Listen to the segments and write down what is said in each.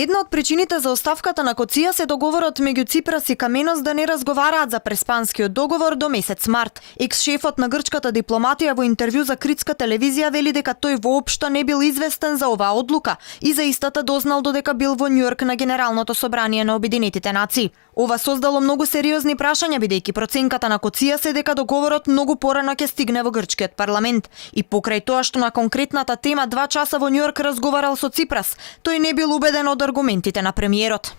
Една од причините за оставката на Коција се договорот меѓу Ципрас и Каменос да не разговараат за преспанскиот договор до месец март. Екс-шефот на грчката дипломатија во интервју за критска телевизија вели дека тој воопшто не бил известен за оваа одлука и за истата дознал додека бил во Њујорк на Генералното собрание на Обединетите нации. Ова создало многу сериозни прашања бидејќи проценката на Коција се дека договорот многу порано ќе стигне во грчкиот парламент. И покрај тоа што на конкретната тема 2 часа во Њујорк разговарал со Ципрас, тој не бил убеден од аргументите на премиерот.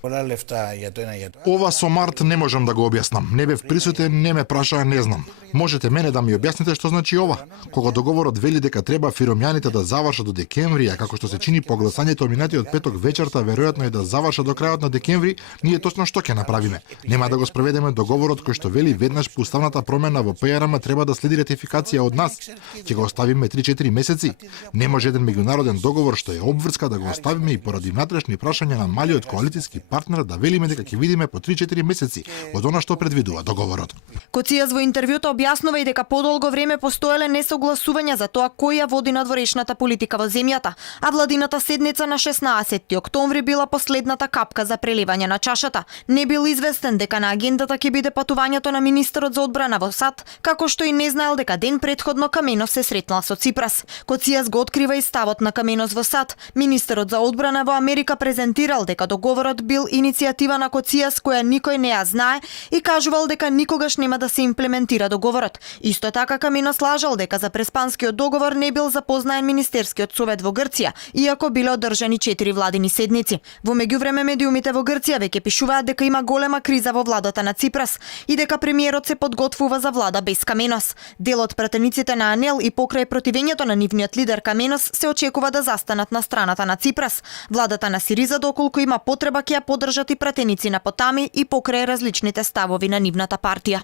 Ова со март не можам да го објаснам. Не бев присутен, не ме прашаа, не знам. Можете мене да ми објасните што значи ова? Кога договорот вели дека треба фиромјаните да завршат до декември, а како што се чини по гласањето минатиот петок вечерта веројатно е да завршат до крајот на декември, ние точно што ќе направиме? Нема да го спроведеме договорот кој што вели веднаш по уставната промена во ПРМ треба да следи ратификација од нас. Ќе го оставиме 3-4 месеци. Не може еден меѓународен договор што е обврска да го оставиме и поради внатрешни прашања на малиот коалициски партнер да велиме дека ќе видиме по 3-4 месеци од она што предвидува договорот. Коцијас во интервјуто објаснува и дека подолго време постоеле несогласувања за тоа кој ја води надворешната политика во земјата, а владината седница на 16 октомври била последната капка за преливање на чашата. Не бил известен дека на агендата ќе биде патувањето на министерот за одбрана во САД, како што и не знаел дека ден претходно Каменос се сретнал со Ципрас. Коцијас го открива и ставот на Каменос во САД. Министерот за одбрана во Америка презентирал дека договорот бил иницијатива на Коцијас која никој не ја знае и кажувал дека никогаш нема да се имплементира договорот. Исто така Каменос лажал дека за преспанскиот договор не бил запознаен Министерскиот совет во Грција, иако биле одржани 4 владини седници. Во меѓувреме медиумите во Грција веќе пишуваат дека има голема криза во владата на Ципрас и дека премиерот се подготвува за влада без Каменос. Дел од пратениците на Анел и покрај противењето на нивниот лидер Каменос се очекува да застанат на страната на Ципрас. Владата на Сириза доколку има потреба ќе ја поддржат и пратеници на Потами и покрај различните ставови на нивната партија.